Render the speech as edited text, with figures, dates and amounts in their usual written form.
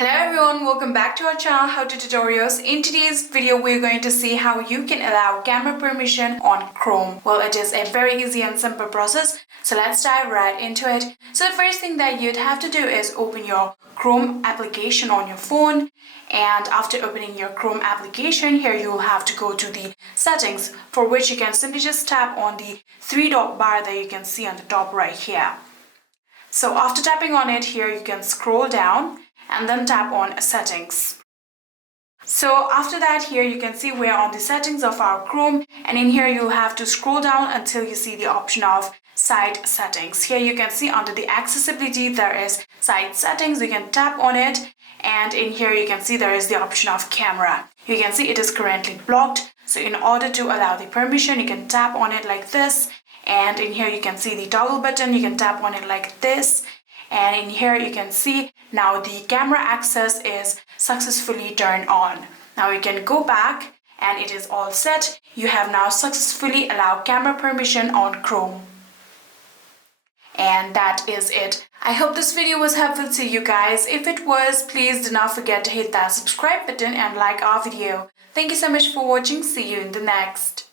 Hello everyone, welcome back to our channel How to Tutorials. In today's video we're going to see how you can allow camera permission on Chrome. Well, it is a very easy and simple process, so let's dive right into it. So the first thing that you'd have to do is open your Chrome application on your phone, and after opening your Chrome application, here you will have to go to the settings, for which you can simply just tap on the three-dot bar that you can see on the top right here. So after tapping on it, here you can scroll down and then tap on settings. So after that, here you can see we're on the settings of our Chrome, and in here you'll have to scroll down until you see the option of site settings. Here you can see under the accessibility there is site settings. You can tap on it, and in here you can see there is the option of camera. You can see it is currently blocked, so in order to allow the permission you can tap on it like this, and in here you can see the toggle button. You can tap on it like this, and in here you can see now the camera access is successfully turned on. Now you can go back and it is all set. You have now successfully allowed camera permission on Chrome. And that is it. I hope this video was helpful to you guys. If it was, please do not forget to hit that subscribe button and like our video. Thank you so much for watching. See you in the next.